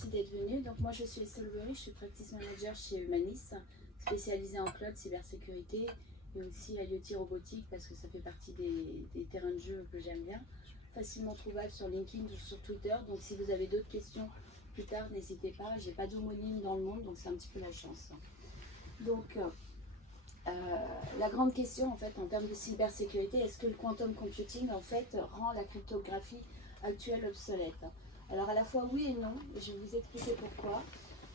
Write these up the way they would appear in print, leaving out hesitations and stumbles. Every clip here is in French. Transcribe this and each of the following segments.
Merci d'être venu. Donc moi je suis Estelle Burry, je suis practice manager chez Humanis, spécialisée en cloud, cybersécurité et aussi IoT robotique parce que ça fait partie des terrains de jeu que j'aime bien. Facilement trouvable sur LinkedIn ou sur Twitter. Donc si vous avez d'autres questions plus tard, n'hésitez pas. J'ai pas d'homonyme dans le monde, donc c'est un petit peu la chance. Donc la grande question en fait en termes de cybersécurité, est-ce que le quantum computing en fait rend la cryptographie actuelle obsolète? Alors à la fois oui et non, je vais vous expliquer pourquoi.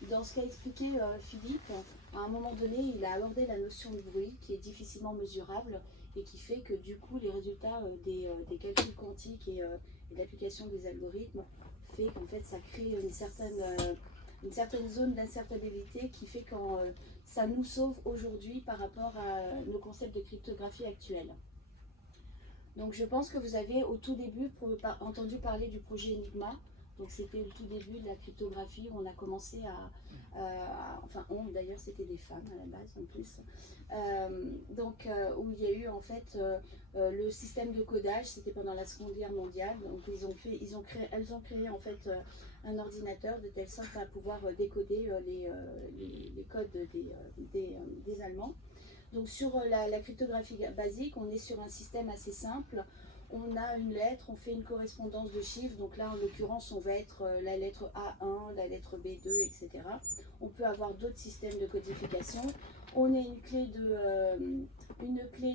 Dans ce qu'a expliqué Philippe, à un moment donné, il a abordé la notion de bruit qui est difficilement mesurable et qui fait que du coup les résultats des calculs quantiques et l'application des algorithmes fait qu'en fait ça crée une certaine zone d'incertitude qui fait que ça nous sauve aujourd'hui par rapport à nos concepts de cryptographie actuels. Donc je pense que vous avez au tout début entendu parler du projet Enigma. Donc c'était le tout début de la cryptographie où on a commencé d'ailleurs c'était des femmes à la base en plus, où il y a eu en fait le système de codage, c'était pendant la Seconde Guerre mondiale. Donc elles ont créé en fait un ordinateur de telle sorte à pouvoir décoder les codes des Allemands. Donc sur la cryptographie basique, on est sur un système assez simple. On a une lettre, on fait une correspondance de chiffres. Donc là, en l'occurrence, on va être la lettre A1, la lettre B2, etc. On peut avoir d'autres systèmes de codification. On a une clé,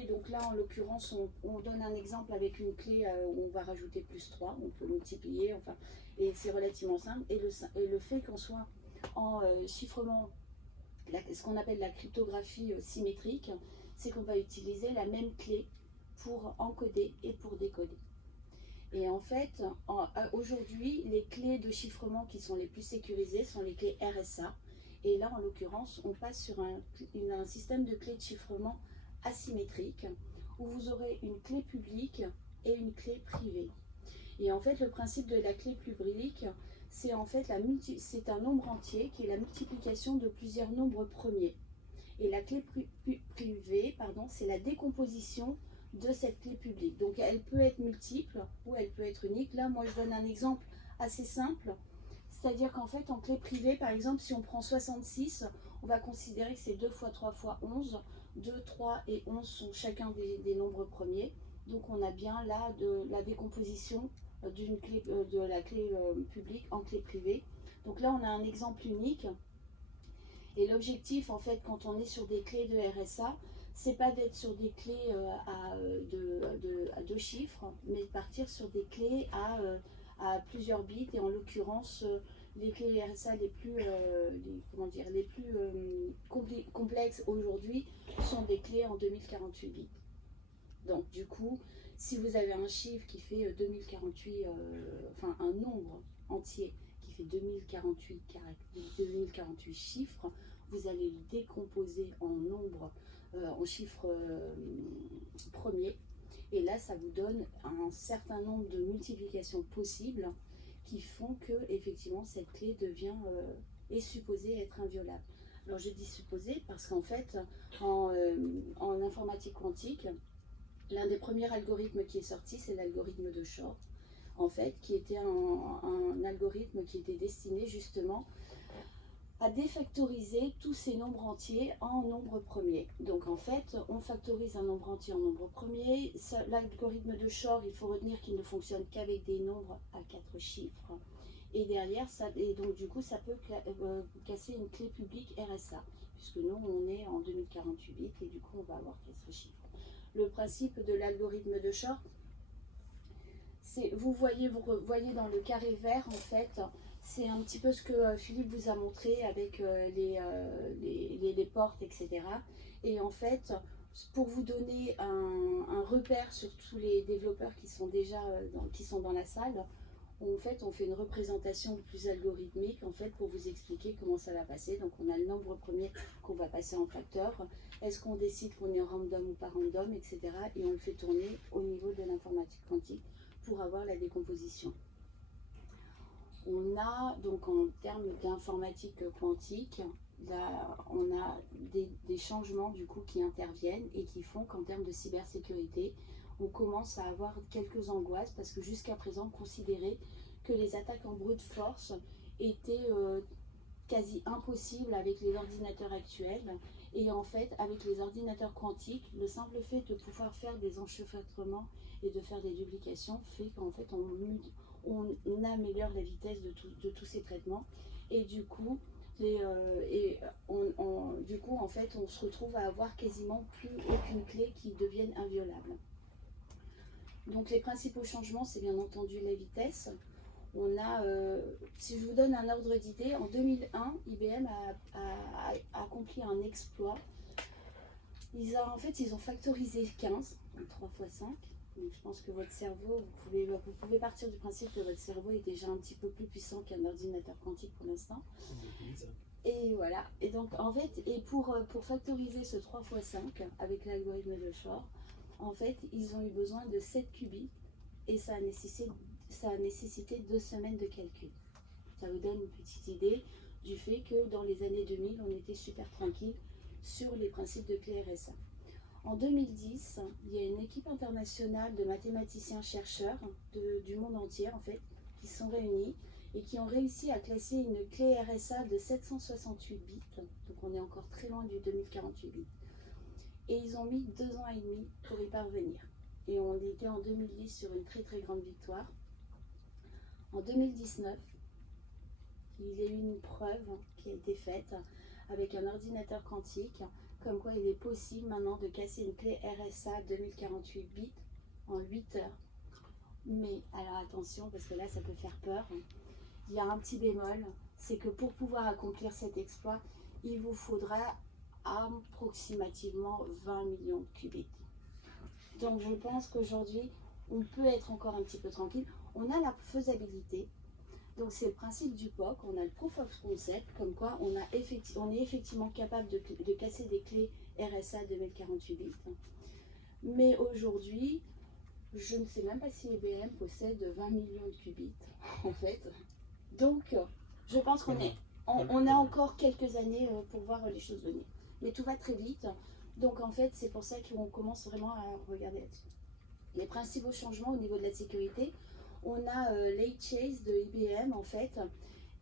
donc là, en l'occurrence, on donne un exemple avec une clé où on va rajouter +3. On peut multiplier, enfin, et c'est relativement simple. Et le fait qu'on soit en chiffrement, ce qu'on appelle la cryptographie symétrique, c'est qu'on va utiliser la même clé pour encoder et pour décoder. Et en fait, aujourd'hui, les clés de chiffrement qui sont les plus sécurisées sont les clés RSA. Et là, en l'occurrence, on passe sur un système de clés de chiffrement asymétrique où vous aurez une clé publique et une clé privée. Et en fait, le principe de la clé publique, c'est en fait c'est un nombre entier qui est la multiplication de plusieurs nombres premiers. Et la clé privée, c'est la décomposition de cette clé publique. Donc elle peut être multiple ou elle peut être unique. Là, moi, je donne un exemple assez simple. C'est-à-dire qu'en fait, en clé privée, par exemple, si on prend 66, on va considérer que c'est 2 fois 3 fois 11. 2, 3 et 11 sont chacun des nombres premiers. Donc on a bien là de la décomposition de la clé publique en clé privée. Donc là, on a un exemple unique. Et l'objectif, en fait, quand on est sur des clés de RSA, c'est pas d'être sur des clés à 2 chiffres, mais de partir sur des clés à plusieurs bits. Et en l'occurrence, les clés RSA les plus complexes aujourd'hui sont des clés en 2048 bits. Donc du coup, si vous avez un chiffre qui fait 2048, un nombre entier qui fait 2048 chiffres, vous allez le décomposer en nombres, en chiffres premiers. Et là, ça vous donne un certain nombre de multiplications possibles qui font que, effectivement, cette clé est supposée être inviolable. Alors, je dis supposée parce qu'en fait, en informatique quantique, l'un des premiers algorithmes qui est sorti, c'est l'algorithme de Shor, en fait, qui était un algorithme qui était destiné justement à défactoriser tous ces nombres entiers en nombres premiers. Donc en fait, on factorise un nombre entier en nombre premier. L'algorithme de Shor, il faut retenir qu'il ne fonctionne qu'avec des nombres à 4 chiffres. Et derrière, donc du coup, ça peut casser une clé publique RSA, puisque nous, on est en 2048 bits et du coup, on va avoir 4 chiffres. Le principe de l'algorithme de Shor, vous voyez dans le carré vert, en fait, c'est un petit peu ce que Philippe vous a montré avec les portes, etc. Et en fait, pour vous donner un repère sur tous les développeurs qui sont déjà dans la salle, en fait, on fait une représentation plus algorithmique en fait, pour vous expliquer comment ça va passer. Donc on a le nombre premier qu'on va passer en facteur. Est-ce qu'on décide qu'on est random ou pas random, etc. Et on le fait tourner au niveau de l'informatique quantique pour avoir la décomposition. On a donc en termes d'informatique quantique, là, on a des changements du coup qui interviennent et qui font qu'en termes de cybersécurité, on commence à avoir quelques angoisses parce que jusqu'à présent, on considérait que les attaques en brute force était quasi impossible avec les ordinateurs actuels. Et en fait, avec les ordinateurs quantiques, le simple fait de pouvoir faire des enchevêtrements et de faire des duplications fait qu'en fait on améliore la vitesse de tous ces traitements. Et du coup, en fait, on se retrouve à avoir quasiment plus aucune clé qui devienne inviolable. Donc les principaux changements, c'est bien entendu la vitesse. On a, si je vous donne un ordre d'idée, en 2001, IBM a accompli un exploit. En fait, ils ont factorisé 15, donc 3 fois 5. Donc je pense que votre cerveau, vous pouvez partir du principe que votre cerveau est déjà un petit peu plus puissant qu'un ordinateur quantique pour l'instant. Et voilà. Et donc en fait, pour factoriser ce 3 fois 5 avec l'algorithme de Shor, en fait, ils ont eu besoin de 7 qubits et ça a nécessité 2 semaines de calcul. Ça vous donne une petite idée du fait que dans les années 2000, on était super tranquille sur les principes de clé RSA. En 2010, il y a une équipe internationale de mathématiciens-chercheurs du monde entier, en fait, qui se sont réunis et qui ont réussi à classer une clé RSA de 768 bits, donc on est encore très loin du 2048 bits. Et ils ont mis 2 ans et demi pour y parvenir. Et on était en 2010 sur une très très grande victoire. En 2019, il y a eu une preuve qui a été faite avec un ordinateur quantique, comme quoi il est possible maintenant de casser une clé RSA 2048 bits en 8 heures. Mais alors attention, parce que là ça peut faire peur, il y a un petit bémol, c'est que pour pouvoir accomplir cet exploit, il vous faudra approximativement 20 millions de qubits. Donc je pense qu'aujourd'hui, on peut être encore un petit peu tranquille. On a la faisabilité. Donc c'est le principe du POC, on a le proof of concept, comme quoi on est effectivement capable de casser des clés RSA 2048 bits. Mais aujourd'hui, je ne sais même pas si IBM possède 20 millions de qubits, en fait. Donc, je pense qu'on a encore quelques années pour voir les choses venir. Mais tout va très vite, donc en fait, c'est pour ça qu'on commence vraiment à regarder là-dessus. Les principaux changements au niveau de la sécurité, on a Leigh Chase de IBM, en fait,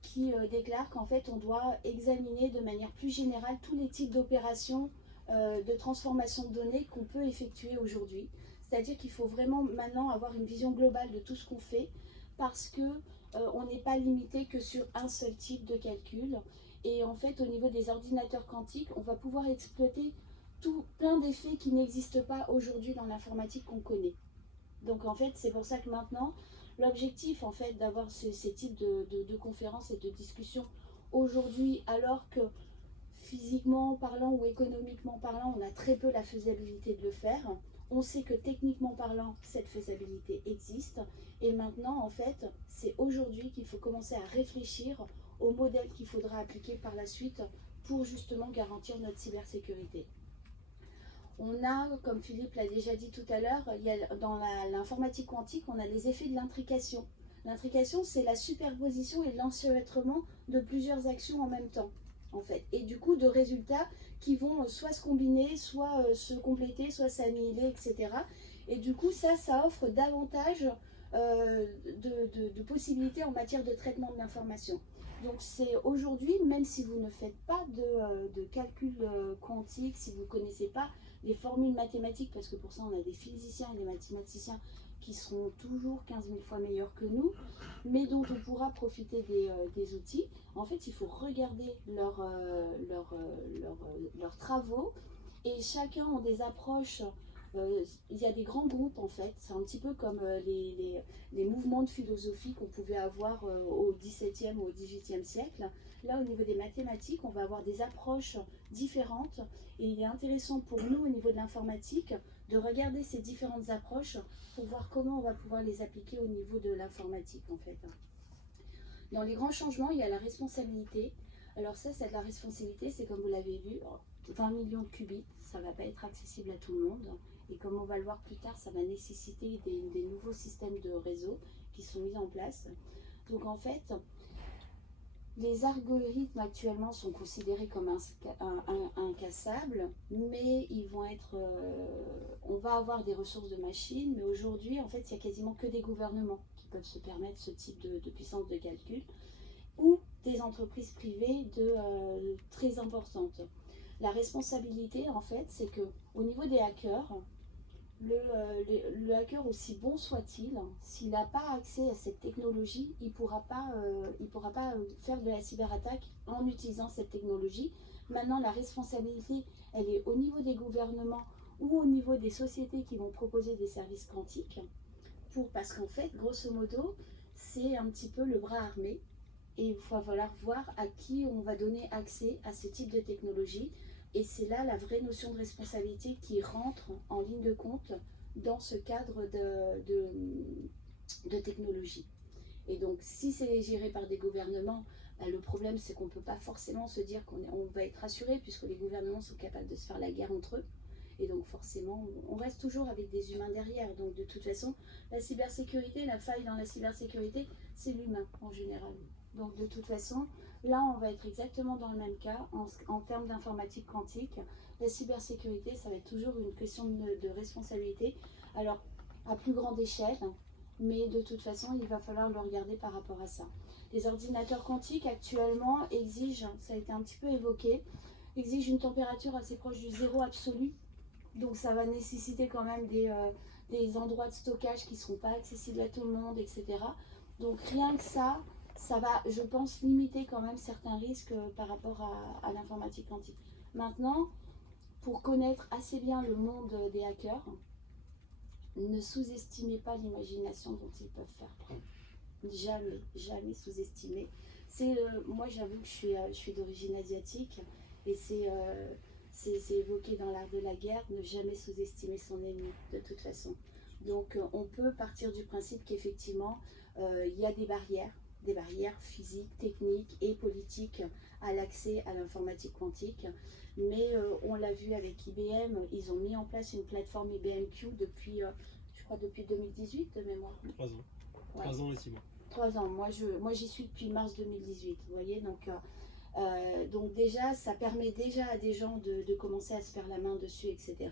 qui déclare qu'en fait, on doit examiner de manière plus générale tous les types d'opérations de transformation de données qu'on peut effectuer aujourd'hui. C'est-à-dire qu'il faut vraiment maintenant avoir une vision globale de tout ce qu'on fait, parce que on n'est pas limité que sur un seul type de calcul. Et en fait, au niveau des ordinateurs quantiques, on va pouvoir exploiter plein d'effets qui n'existent pas aujourd'hui dans l'informatique qu'on connaît. Donc en fait, c'est pour ça que maintenant, l'objectif en fait d'avoir ces types de conférences et de discussions aujourd'hui, alors que physiquement parlant ou économiquement parlant, on a très peu la faisabilité de le faire. On sait que techniquement parlant, cette faisabilité existe. Et maintenant, en fait, c'est aujourd'hui qu'il faut commencer à réfléchir au modèle qu'il faudra appliquer par la suite pour justement garantir notre cybersécurité. On a, comme Philippe l'a déjà dit tout à l'heure, dans l'informatique quantique, on a les effets de l'intrication. L'intrication, c'est la superposition et l'enchevêtrement de plusieurs actions en même temps, en fait. Et du coup, de résultats qui vont soit se combiner, soit se compléter, soit s'annihiler, etc. Et du coup, ça offre davantage de possibilités en matière de traitement de l'information. Donc c'est aujourd'hui, même si vous ne faites pas de calcul quantique, si vous ne connaissez pas les formules mathématiques, parce que pour ça on a des physiciens et des mathématiciens qui seront toujours 15 000 fois meilleurs que nous, mais dont on pourra profiter des outils. En fait, il faut regarder leurs travaux, et chacun ont des approches. Il y a des grands groupes en fait, c'est un petit peu comme les mouvements de philosophie qu'on pouvait avoir au XVIIe ou au XVIIIe siècle. Là, au niveau des mathématiques, on va avoir des approches différentes, et il est intéressant pour nous au niveau de l'informatique de regarder ces différentes approches pour voir comment on va pouvoir les appliquer au niveau de l'informatique en fait. Dans les grands changements, il y a la responsabilité. Alors ça, c'est de la responsabilité, c'est comme vous l'avez vu, 20 millions de qubits, ça ne va pas être accessible à tout le monde. Et comme on va le voir plus tard, ça va nécessiter des nouveaux systèmes de réseau qui sont mis en place. Donc en fait, les algorithmes actuellement sont considérés comme incassables, mais ils vont être, on va avoir des ressources de machines, mais aujourd'hui, en fait, il n'y a quasiment que des gouvernements qui peuvent se permettre ce type de puissance de calcul, ou entreprises privées très importantes. La responsabilité, en fait, c'est que au niveau des hackers, le hacker, aussi bon soit-il, s'il n'a pas accès à cette technologie, il ne pourra pas faire de la cyberattaque en utilisant cette technologie. Maintenant, la responsabilité, elle est au niveau des gouvernements ou au niveau des sociétés qui vont proposer des services quantiques, parce qu'en fait, grosso modo, c'est un petit peu le bras armé, et il va falloir voir à qui on va donner accès à ce type de technologie. Et c'est là la vraie notion de responsabilité qui rentre en ligne de compte dans ce cadre de technologie. Et donc, si c'est géré par des gouvernements, le problème, c'est qu'on ne peut pas forcément se dire qu'on va être rassuré, puisque les gouvernements sont capables de se faire la guerre entre eux. Et donc, forcément, on reste toujours avec des humains derrière. Donc, de toute façon, la cybersécurité, la faille dans la cybersécurité, c'est l'humain en général. Donc, de toute façon, là, on va être exactement dans le même cas en termes d'informatique quantique. La cybersécurité, ça va être toujours une question de responsabilité. Alors, à plus grande échelle, mais de toute façon, il va falloir le regarder par rapport à ça. Les ordinateurs quantiques, actuellement, exigent, ça a été un petit peu évoqué, exigent une température assez proche du zéro absolu. Donc, ça va nécessiter quand même des endroits de stockage qui ne seront pas accessibles à tout le monde, etc. Donc, rien que ça va, je pense, limiter quand même certains risques par rapport à l'informatique quantique. Maintenant, pour connaître assez bien le monde des hackers, ne sous-estimez pas l'imagination dont ils peuvent faire preuve. Jamais, jamais sous-estimer. Moi, j'avoue que je suis d'origine asiatique, et c'est évoqué dans l'art de la guerre, ne jamais sous-estimer son ennemi, de toute façon. Donc, on peut partir du principe qu'effectivement, il y a des barrières physiques, techniques et politiques à l'accès à l'informatique quantique. Mais on l'a vu avec IBM, ils ont mis en place une plateforme IBM-Q depuis, je crois, depuis 2018 de mémoire. 3 ans. Ouais. 3 ans et 6 mois. 3 ans. Moi, j'y suis depuis mars 2018, vous voyez. Donc déjà, ça permet déjà à des gens de commencer à se faire la main dessus, etc.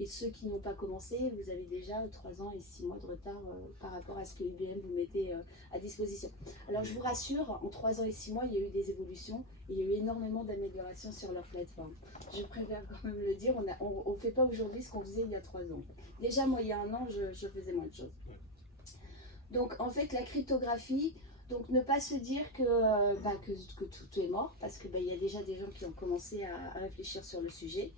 Et ceux qui n'ont pas commencé, vous avez déjà 3 ans et 6 mois de retard par rapport à ce que IBM vous mettez à disposition. Alors je vous rassure, en 3 ans et 6 mois, il y a eu des évolutions, il y a eu énormément d'améliorations sur leur plateforme. Je préfère quand même le dire, on ne fait pas aujourd'hui ce qu'on faisait il y a 3 ans. Déjà, moi, il y a 1 an, je faisais moins de choses. Donc en fait, la cryptographie, donc ne pas se dire que tout est mort, parce que y a déjà des gens qui ont commencé à réfléchir sur le sujet.